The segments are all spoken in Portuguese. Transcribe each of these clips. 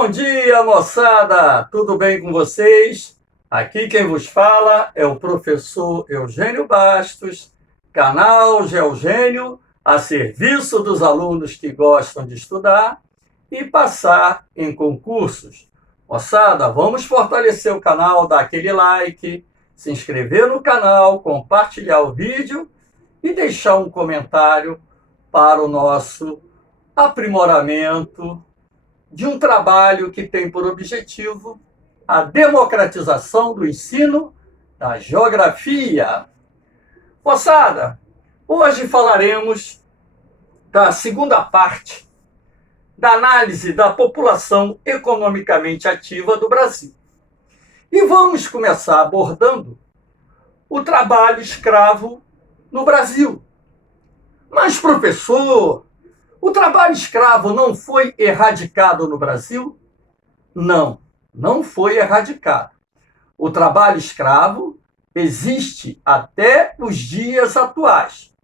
Bom dia, moçada! Tudo bem com vocês? Aqui quem vos fala é o professor Eugênio Bastos, canal Geogênio, a serviço dos alunos que gostam de estudar e passar em concursos. Moçada, vamos fortalecer o canal, dar aquele like, se inscrever no canal, compartilhar o vídeo e deixar um comentário para o nosso aprimoramento de um trabalho que tem por objetivo a democratização do ensino da geografia. Moçada, hoje falaremos da segunda parte da análise da população economicamente ativa do Brasil. E vamos começar abordando o trabalho escravo no Brasil. Mas, professor, o trabalho escravo não foi erradicado no Brasil? Não, não foi erradicado. O trabalho escravo existe até os dias atuais,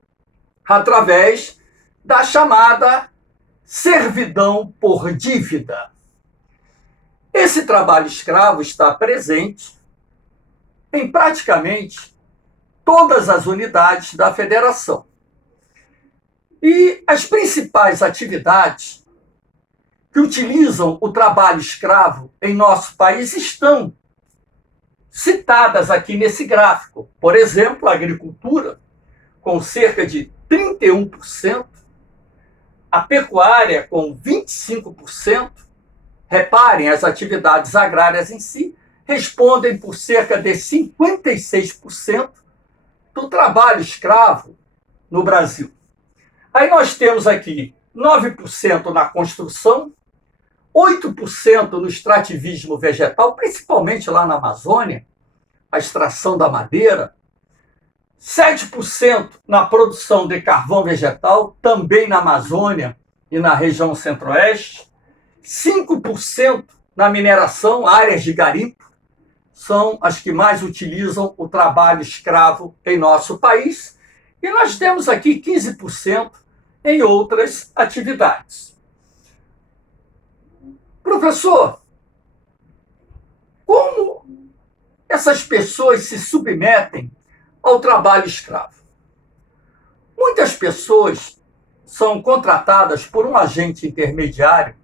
através da chamada servidão por dívida. Esse trabalho escravo está presente em praticamente todas as unidades da federação. E as principais atividades que utilizam o trabalho escravo em nosso país estão citadas aqui nesse gráfico. Por exemplo, a agricultura, com cerca de 31%, a pecuária, com 25%. Reparem, as atividades agrárias em si respondem por cerca de 56% do trabalho escravo no Brasil. Aí nós temos aqui 9% na construção, 8% no extrativismo vegetal, principalmente lá na Amazônia, a extração da madeira, 7% na produção de carvão vegetal, também na Amazônia e na região centro-oeste, 5% na mineração, áreas de garimpo, são as que mais utilizam o trabalho escravo em nosso país, e nós temos aqui 15% em outras atividades. Professor, como essas pessoas se submetem ao trabalho escravo? Muitas pessoas são contratadas por um agente intermediário,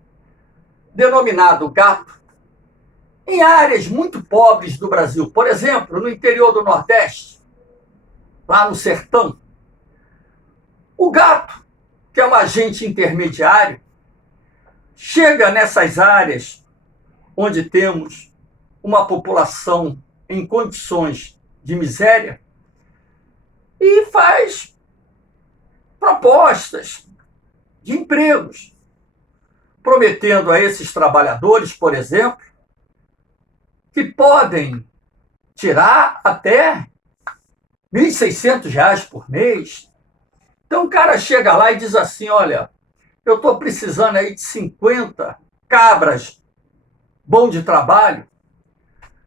denominado gato, em áreas muito pobres do Brasil. Por exemplo, no interior do Nordeste, lá no sertão. O gato, que é um agente intermediário, chega nessas áreas onde temos uma população em condições de miséria e faz propostas de empregos, prometendo a esses trabalhadores, por exemplo, que podem tirar até R$ 1.600 por mês. Então o cara chega lá e diz assim, olha, eu estou precisando aí de 50 cabras bom de trabalho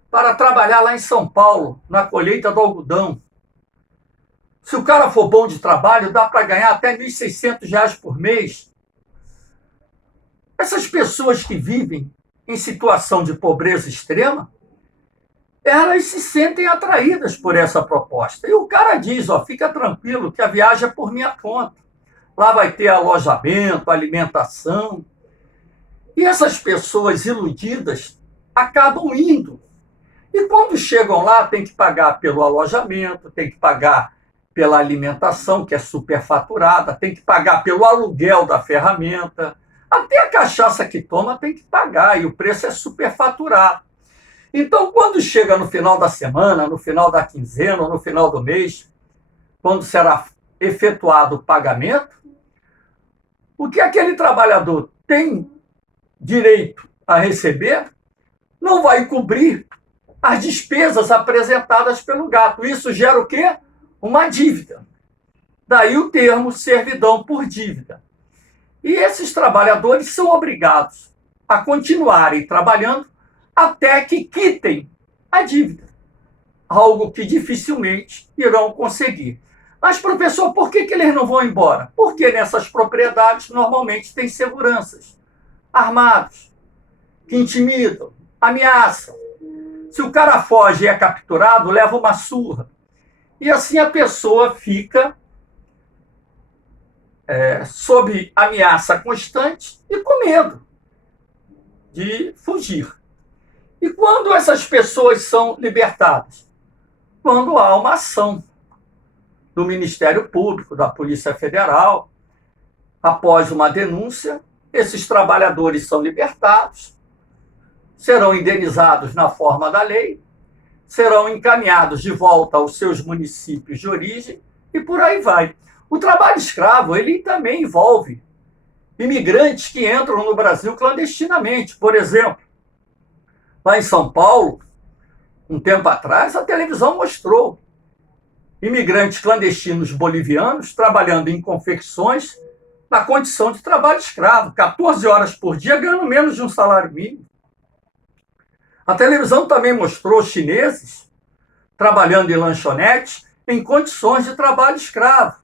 para trabalhar lá em São Paulo, na colheita do algodão. Se o cara for bom de trabalho, dá para ganhar até R$ 1.600 por mês. Essas pessoas que vivem em situação de pobreza extrema, elas se sentem atraídas por essa proposta. E o cara diz, ó, fica tranquilo que a viagem é por minha conta. Lá vai ter alojamento, alimentação. E essas pessoas iludidas acabam indo. E quando chegam lá, tem que pagar pelo alojamento, tem que pagar pela alimentação, que é superfaturada, tem que pagar pelo aluguel da ferramenta. Até a cachaça que toma tem que pagar, e o preço é superfaturado. Então, quando chega no final da semana, no final da quinzena, ou no final do mês, quando será efetuado o pagamento, o que aquele trabalhador tem direito a receber não vai cobrir as despesas apresentadas pelo gato. Isso gera o quê? Uma dívida. Daí o termo servidão por dívida. E esses trabalhadores são obrigados a continuarem trabalhando até que quitem a dívida, algo que dificilmente irão conseguir. Mas, professor, por que eles não vão embora? Porque nessas propriedades normalmente tem seguranças, armados. que intimidam, ameaçam. Se o cara foge e é capturado, leva uma surra. E assim a pessoa fica sob ameaça constante e com medo de fugir. E quando essas pessoas são libertadas? Quando há uma ação do Ministério Público, da Polícia Federal, após uma denúncia, esses trabalhadores são libertados, serão indenizados na forma da lei, serão encaminhados de volta aos seus municípios de origem e por aí vai. O trabalho escravo, ele também envolve imigrantes que entram no Brasil clandestinamente. Por exemplo, lá em São Paulo, um tempo atrás, a televisão mostrou imigrantes clandestinos bolivianos trabalhando em confecções na condição de trabalho escravo, 14 horas por dia, ganhando menos de um salário mínimo. A televisão também mostrou chineses trabalhando em lanchonetes em condições de trabalho escravo.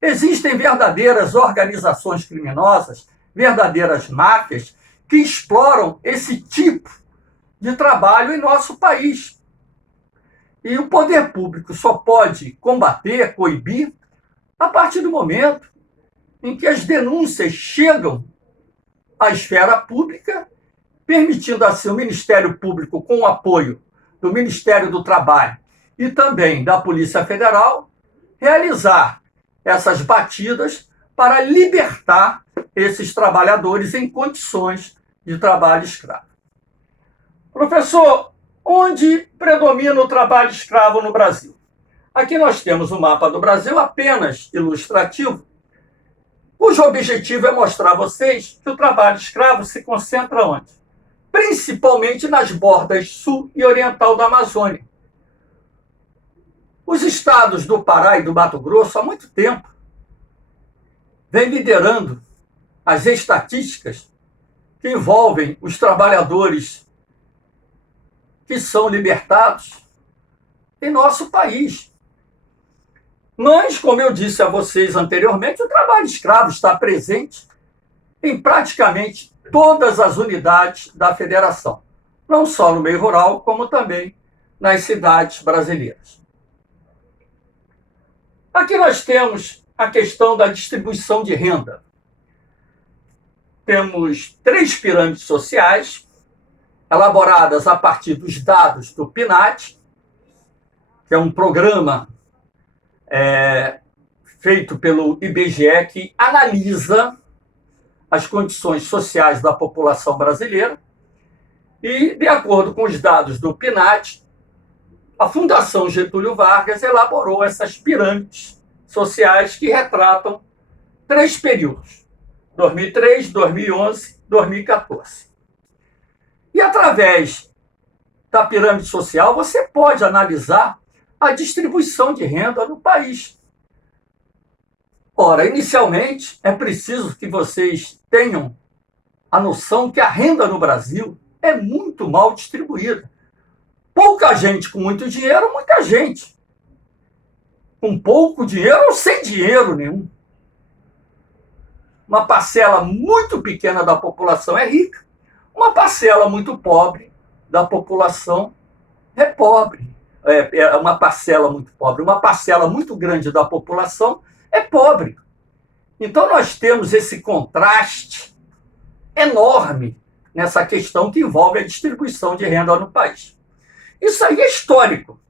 Existem verdadeiras organizações criminosas, verdadeiras máfias, que exploram esse tipo de trabalho em nosso país. E o poder público só pode combater, coibir, a partir do momento em que as denúncias chegam à esfera pública, permitindo assim o Ministério Público, com o apoio do Ministério do Trabalho e também da Polícia Federal, realizar essas batidas para libertar esses trabalhadores em condições de trabalho escravo. Professor, onde predomina o trabalho escravo no Brasil? Aqui nós temos o mapa do Brasil apenas ilustrativo, cujo objetivo é mostrar a vocês que o trabalho escravo se concentra onde? Principalmente nas bordas sul e oriental da Amazônia. Os estados do Pará e do Mato Grosso, há muito tempo, vêm liderando as estatísticas que envolvem os trabalhadores que são libertados em nosso país. Mas, como eu disse a vocês anteriormente, o trabalho escravo está presente em praticamente todas as unidades da federação, não só no meio rural, como também nas cidades brasileiras. Aqui nós temos a questão da distribuição de renda. Temos 3 pirâmides sociais, elaboradas a partir dos dados do PNAD, que é um programa feito pelo IBGE, que analisa as condições sociais da população brasileira. E, de acordo com os dados do PNAD, a Fundação Getúlio Vargas elaborou essas pirâmides sociais que retratam 3 períodos: 2003, 2011, 2014. E, através da pirâmide social, você pode analisar a distribuição de renda no país. Ora, inicialmente, é preciso que vocês tenham a noção que a renda no Brasil é muito mal distribuída. Pouca gente com muito dinheiro, muita gente com pouco dinheiro ou sem dinheiro nenhum. Uma parcela muito pequena da população é rica, uma parcela muito pobre da população é pobre. É uma parcela muito pobre, uma parcela muito grande da população é pobre. Então nós temos esse contraste enorme nessa questão que envolve a distribuição de renda no país. Isso aí é histórico,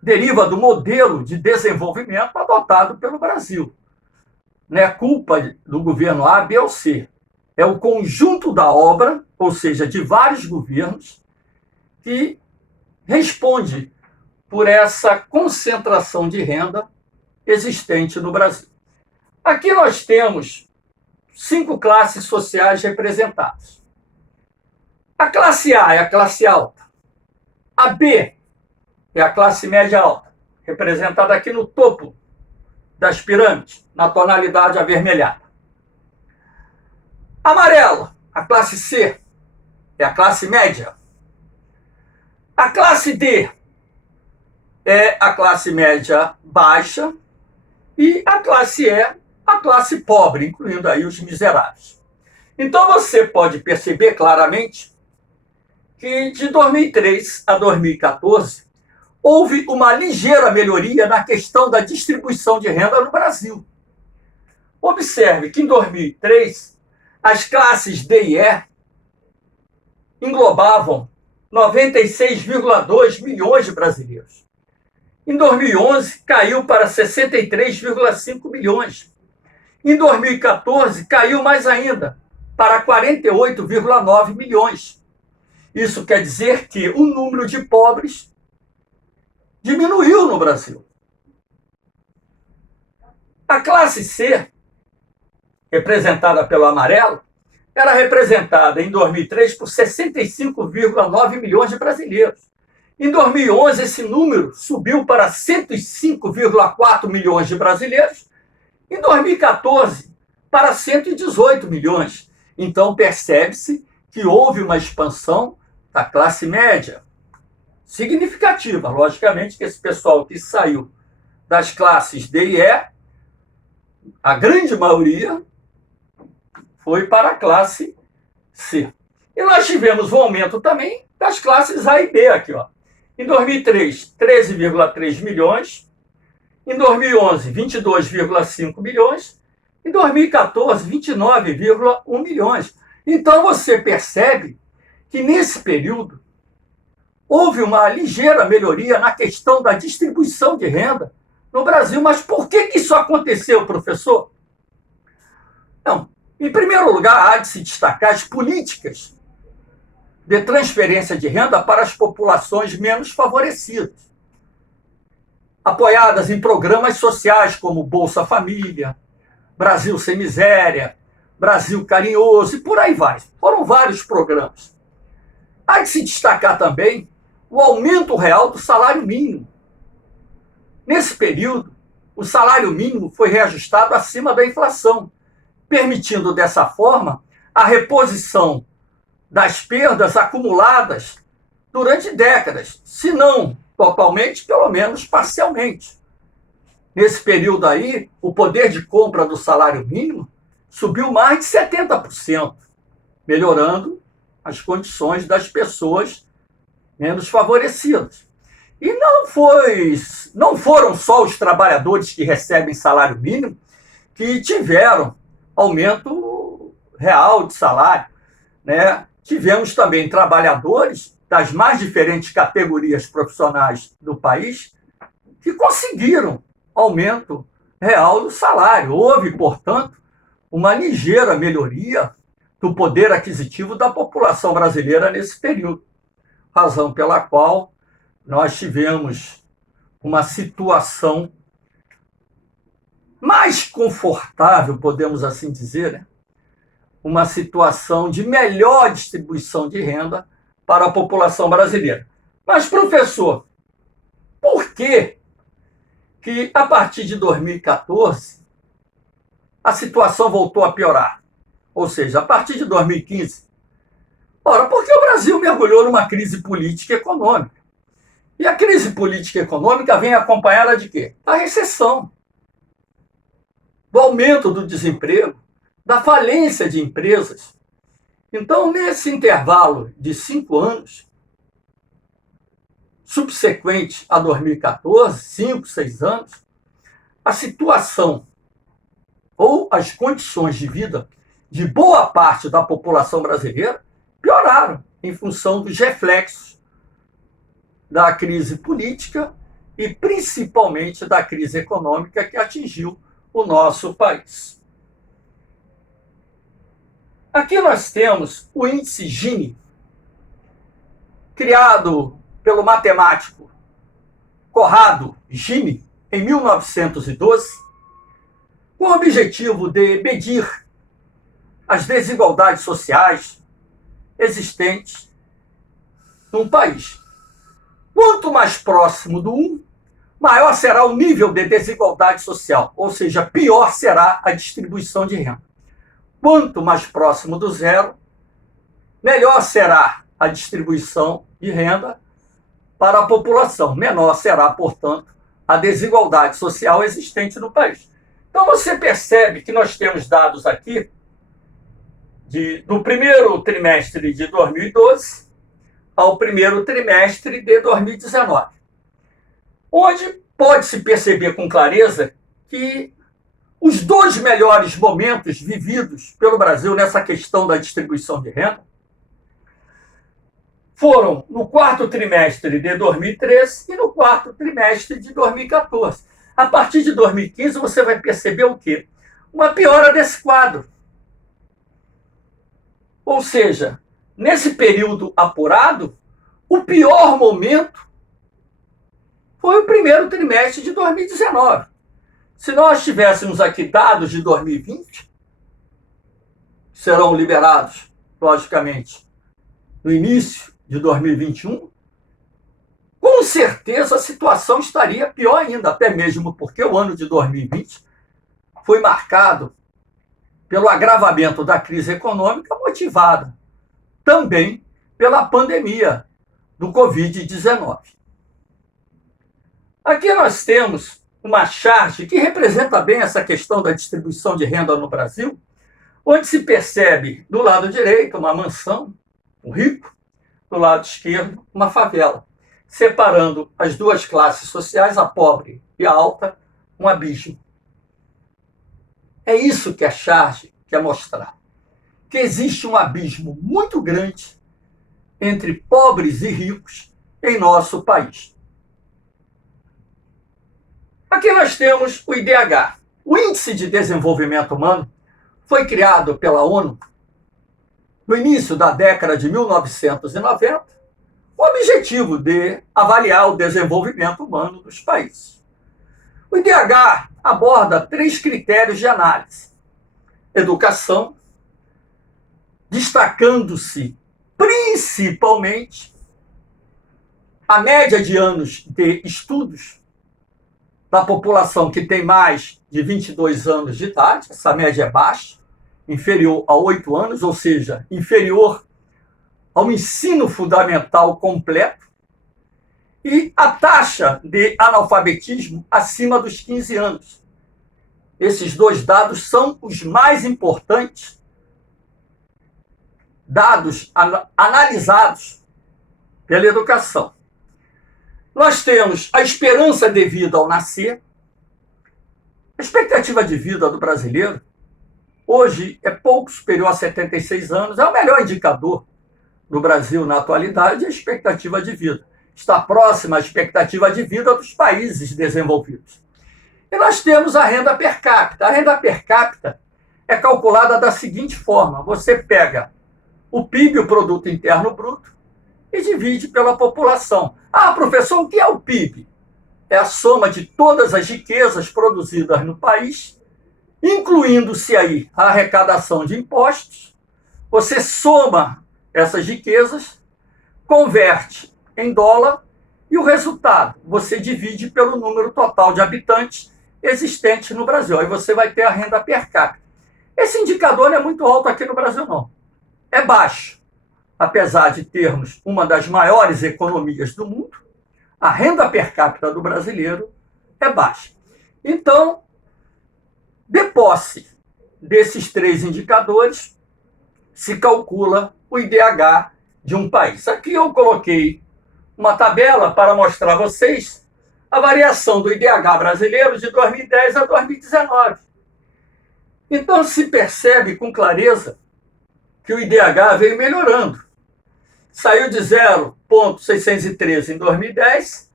deriva do modelo de desenvolvimento adotado pelo Brasil. Não é culpa do governo A, B ou C. É o conjunto da obra, ou seja, de vários governos, que responde por essa concentração de renda existente no Brasil. Aqui nós temos 5 classes sociais representadas. A classe A é a classe alta. A B é a classe média alta, representada aqui no topo das pirâmides, na tonalidade avermelhada. Amarela, a classe C, é a classe média. A classe D é a classe média baixa e a classe E, a classe pobre, incluindo aí os miseráveis. Então você pode perceber claramente que de 2003 a 2014 houve uma ligeira melhoria na questão da distribuição de renda no Brasil. Observe que em 2003 as classes D e E englobavam 96,2 milhões de brasileiros. Em 2011 caiu para 63,5 milhões. Em 2014 caiu mais ainda para 48,9 milhões. Isso quer dizer que o número de pobres diminuiu no Brasil. A classe C, representada pelo amarelo, era representada em 2003 por 65,9 milhões de brasileiros. Em 2011, esse número subiu para 105,4 milhões de brasileiros. Em 2014, para 118 milhões. Então, percebe-se que houve uma expansão da classe média significativa. Logicamente que esse pessoal que saiu das classes D e E, a grande maioria, foi para a classe C. E nós tivemos um aumento também das classes A e B aqui, ó. Em 2003, 13,3 milhões. Em 2011, 22,5 milhões. Em 2014, 29,1 milhões. Então você percebe que nesse período houve uma ligeira melhoria na questão da distribuição de renda no Brasil. Mas por que isso aconteceu, professor? Não. Em primeiro lugar, há de se destacar as políticas de transferência de renda para as populações menos favorecidas, apoiadas em programas sociais como Bolsa Família, Brasil Sem Miséria, Brasil Carinhoso e por aí vai. Foram vários programas. Há de se destacar também o aumento real do salário mínimo. Nesse período, o salário mínimo foi reajustado acima da inflação, permitindo dessa forma a reposição das perdas acumuladas durante décadas, se não totalmente, pelo menos parcialmente. Nesse período aí, o poder de compra do salário mínimo subiu mais de 70%, melhorando as condições das pessoas menos favorecidas. E não foram só os trabalhadores que recebem salário mínimo que tiveram aumento real de salário, né? Tivemos também trabalhadores das mais diferentes categorias profissionais do país que conseguiram aumento real do salário. Houve, portanto, uma ligeira melhoria do poder aquisitivo da população brasileira nesse período, razão pela qual nós tivemos uma situação mais confortável, podemos assim dizer, né? Uma situação de melhor distribuição de renda para a população brasileira. Mas, professor, por que a partir de 2014 a situação voltou a piorar? Ou seja, a partir de 2015? Ora, porque o Brasil mergulhou numa crise política e econômica. E a crise política e econômica vem acompanhada de quê? Da recessão, do aumento do desemprego, da falência de empresas. Então, nesse intervalo de 5 anos, subsequente a 2014, 5, 6 anos, a situação ou as condições de vida de boa parte da população brasileira pioraram em função dos reflexos da crise política e principalmente da crise econômica que atingiu o nosso país. Aqui nós temos o índice Gini, criado pelo matemático Corrado Gini em 1912, com o objetivo de medir as desigualdades sociais existentes num país. Quanto mais próximo do 1, maior será o nível de desigualdade social, ou seja, pior será a distribuição de renda. Quanto mais próximo do 0, melhor será a distribuição de renda para a população. Menor será, portanto, a desigualdade social existente no país. Então você percebe que nós temos dados aqui do primeiro trimestre de 2012 ao primeiro trimestre de 2019, onde pode-se perceber com clareza que os dois melhores momentos vividos pelo Brasil nessa questão da distribuição de renda foram no quarto trimestre de 2013 e no quarto trimestre de 2014. A partir de 2015, você vai perceber o quê? Uma piora desse quadro. Ou seja, nesse período apurado, o pior momento foi o primeiro trimestre de 2019. Se nós tivéssemos aqui dados de 2020, serão liberados, logicamente, no início de 2021, com certeza a situação estaria pior ainda, até mesmo porque o ano de 2020 foi marcado pelo agravamento da crise econômica, motivada também pela pandemia do Covid-19. Aqui nós temos uma charte que representa bem essa questão da distribuição de renda no Brasil, onde se percebe do lado direito uma mansão, um rico, do lado esquerdo uma favela, separando as duas classes sociais, a pobre e a alta, um abismo. É isso que a charge quer mostrar, que existe um abismo muito grande entre pobres e ricos em nosso país. Aqui nós temos o IDH. O Índice de Desenvolvimento Humano foi criado pela ONU no início da década de 1990, com o objetivo de avaliar o desenvolvimento humano dos países. O IDH aborda 3 critérios de análise: educação, destacando-se principalmente a média de anos de estudos da população que tem mais de 22 anos de idade, essa média é baixa, inferior a 8 anos, ou seja, inferior ao ensino fundamental completo, e a taxa de analfabetismo acima dos 15 anos. Esses 2 dados são os mais importantes dados analisados pela educação. Nós temos a esperança de vida ao nascer. A expectativa de vida do brasileiro hoje é pouco superior a 76 anos, é o melhor indicador do Brasil na atualidade, a expectativa de vida. Está próxima à expectativa de vida dos países desenvolvidos. E nós temos a renda per capita. A renda per capita é calculada da seguinte forma: você pega o PIB, o Produto Interno Bruto, e divide pela população. Ah, professor, o que é o PIB? É a soma de todas as riquezas produzidas no país, incluindo-se aí a arrecadação de impostos. Você soma essas riquezas, converte em dólar e o resultado você divide pelo número total de habitantes existentes no Brasil. Aí você vai ter a renda per capita. Esse indicador não é muito alto aqui no Brasil, não. É baixo. Apesar de termos uma das maiores economias do mundo, a renda per capita do brasileiro é baixa. Então, de posse desses 3 indicadores, se calcula o IDH de um país. Aqui eu coloquei uma tabela para mostrar a vocês a variação do IDH brasileiro de 2010 a 2019. Então se percebe com clareza que o IDH veio melhorando. Saiu de 0,613 em 2010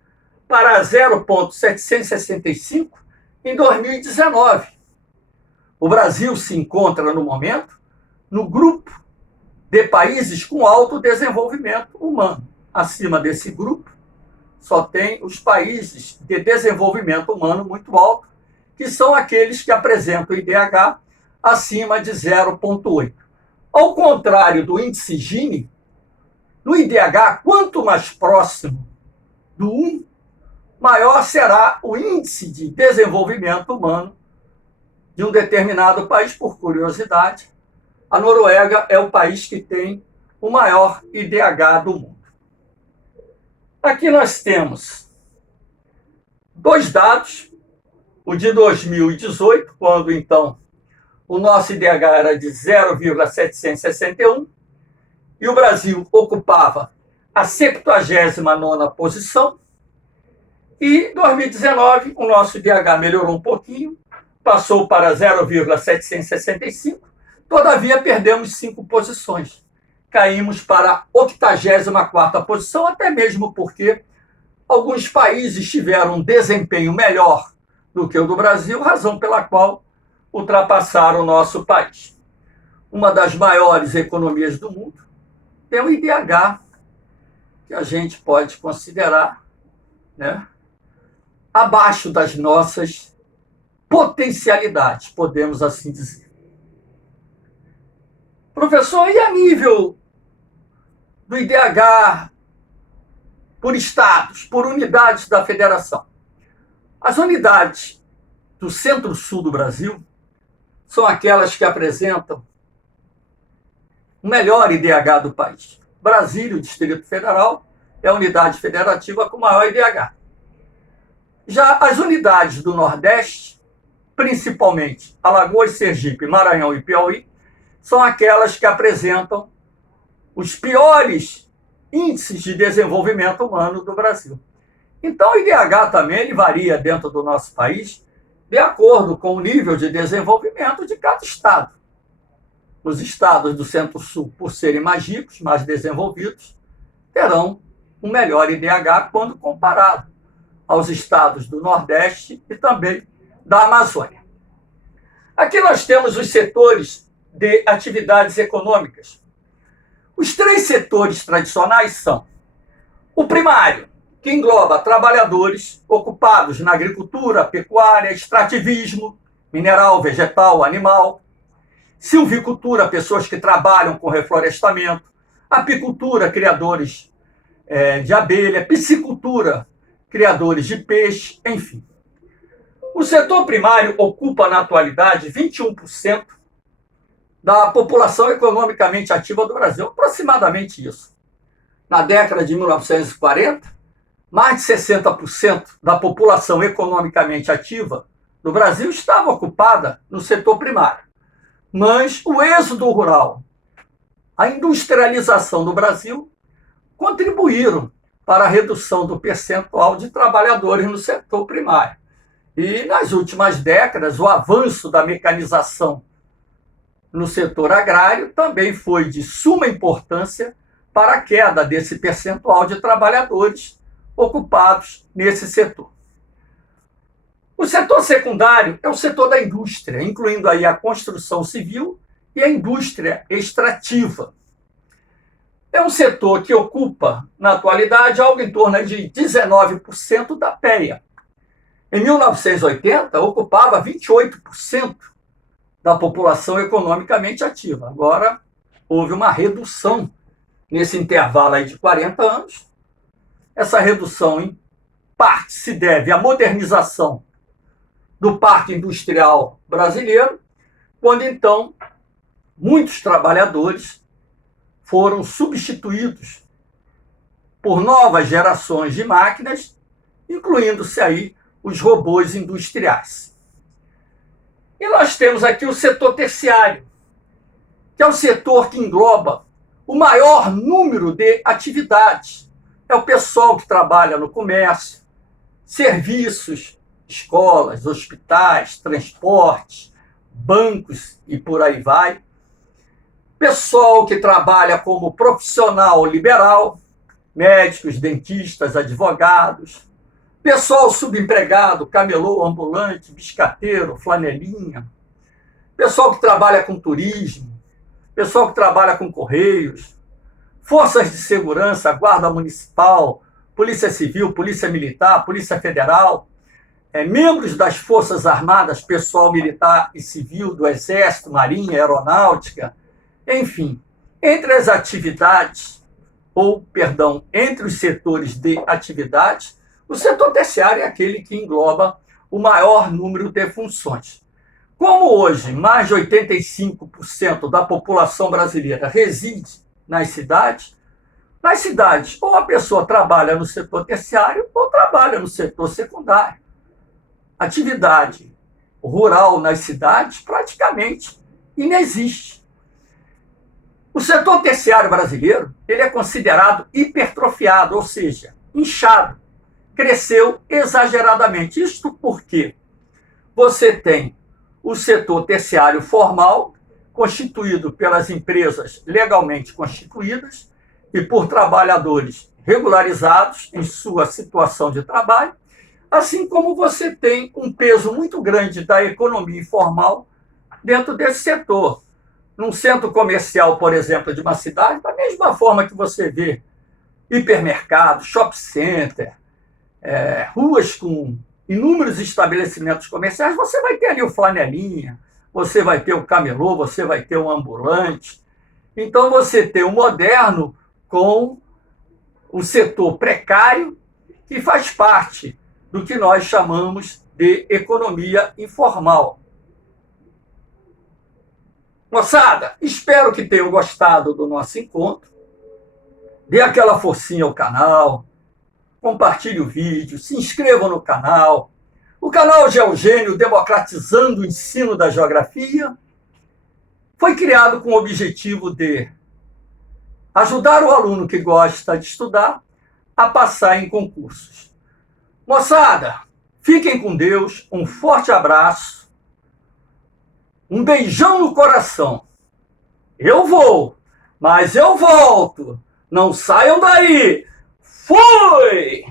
para 0,765 em 2019. O Brasil se encontra, no momento, no grupo de países com alto desenvolvimento humano. Acima desse grupo, só tem os países de desenvolvimento humano muito alto, que são aqueles que apresentam o IDH acima de 0,8. Ao contrário do índice Gini, no IDH, quanto mais próximo do 1, maior será o índice de desenvolvimento humano de um determinado país. Por curiosidade, a Noruega é o país que tem o maior IDH do mundo. Aqui nós temos 2 dados, o de 2018, quando então o nosso IDH era de 0,761, e o Brasil ocupava a 79ª posição. E em 2019, o nosso IDH melhorou um pouquinho, passou para 0,765, todavia perdemos 5 posições. Caímos para a 84ª posição, até mesmo porque alguns países tiveram um desempenho melhor do que o do Brasil, razão pela qual ultrapassaram o nosso país. Uma das maiores economias do mundo tem um IDH que a gente pode considerar, né, abaixo das nossas potencialidades, podemos assim dizer. Professor, e a nível do IDH por estados, por unidades da federação? As unidades do centro-sul do Brasil são aquelas que apresentam o melhor IDH do país. Brasília, o Distrito Federal, é a unidade federativa com maior IDH. Já as unidades do Nordeste, principalmente Alagoas, Sergipe, Maranhão e Piauí, são aquelas que apresentam os piores índices de desenvolvimento humano do Brasil. Então, o IDH também ele varia dentro do nosso país de acordo com o nível de desenvolvimento de cada estado. Os estados do Centro-Sul, por serem mais ricos, mais desenvolvidos, terão um melhor IDH quando comparado aos estados do Nordeste e também da Amazônia. Aqui nós temos os setores de atividades econômicas. Os 3 setores tradicionais são o primário, que engloba trabalhadores ocupados na agricultura, pecuária, extrativismo, mineral, vegetal, animal, silvicultura, pessoas que trabalham com reflorestamento, apicultura, criadores de abelha, piscicultura, criadores de peixe, enfim. O setor primário ocupa, na atualidade, 21% da população economicamente ativa do Brasil, aproximadamente isso. Na década de 1940, mais de 60% da população economicamente ativa do Brasil estava ocupada no setor primário. Mas o êxodo rural, a industrialização do Brasil, contribuíram para a redução do percentual de trabalhadores no setor primário. E nas últimas décadas, o avanço da mecanização no setor agrário também foi de suma importância para a queda desse percentual de trabalhadores ocupados nesse setor. O setor secundário é o setor da indústria, incluindo aí a construção civil e a indústria extrativa. É um setor que ocupa, na atualidade, algo em torno de 19% da PEA. Em 1980, ocupava 28% da população economicamente ativa. Agora, houve uma redução nesse intervalo aí de 40 anos. Essa redução, em parte, se deve à modernização do parque industrial brasileiro, quando, então, muitos trabalhadores foram substituídos por novas gerações de máquinas, incluindo-se aí os robôs industriais. E nós temos aqui o setor terciário, que é o setor que engloba o maior número de atividades. É o pessoal que trabalha no comércio, serviços, escolas, hospitais, transportes, bancos e por aí vai. Pessoal que trabalha como profissional liberal, médicos, dentistas, advogados, pessoal subempregado, camelô, ambulante, biscateiro, flanelinha, pessoal que trabalha com turismo, pessoal que trabalha com correios, forças de segurança, guarda municipal, polícia civil, polícia militar, polícia federal, membros das forças armadas, pessoal militar e civil do exército, marinha, aeronáutica, enfim, entre as atividades, entre os setores de atividades, o setor terciário é aquele que engloba o maior número de funções. Como hoje mais de 85% da população brasileira reside nas cidades, ou a pessoa trabalha no setor terciário ou trabalha no setor secundário. Atividade rural nas cidades praticamente inexiste. O setor terciário brasileiro ele é considerado hipertrofiado, ou seja, inchado. Cresceu exageradamente. Isto porque você tem o setor terciário formal, constituído pelas empresas legalmente constituídas e por trabalhadores regularizados em sua situação de trabalho, assim como você tem um peso muito grande da economia informal dentro desse setor. Num centro comercial, por exemplo, de uma cidade, da mesma forma que você vê hipermercado, shopping center, ruas com inúmeros estabelecimentos comerciais, você vai ter ali o flanelinha, você vai ter o camelô, você vai ter o ambulante. Então, você tem o moderno com o setor precário, que faz parte do que nós chamamos de economia informal. Moçada, espero que tenham gostado do nosso encontro. Dê aquela forcinha ao canal, compartilhe o vídeo, se inscrevam no canal. O canal Geogênio Democratizando o Ensino da Geografia foi criado com o objetivo de ajudar o aluno que gosta de estudar a passar em concursos. Moçada, fiquem com Deus, um forte abraço, um beijão no coração. Eu vou, mas eu volto. Não saiam daí. Fui!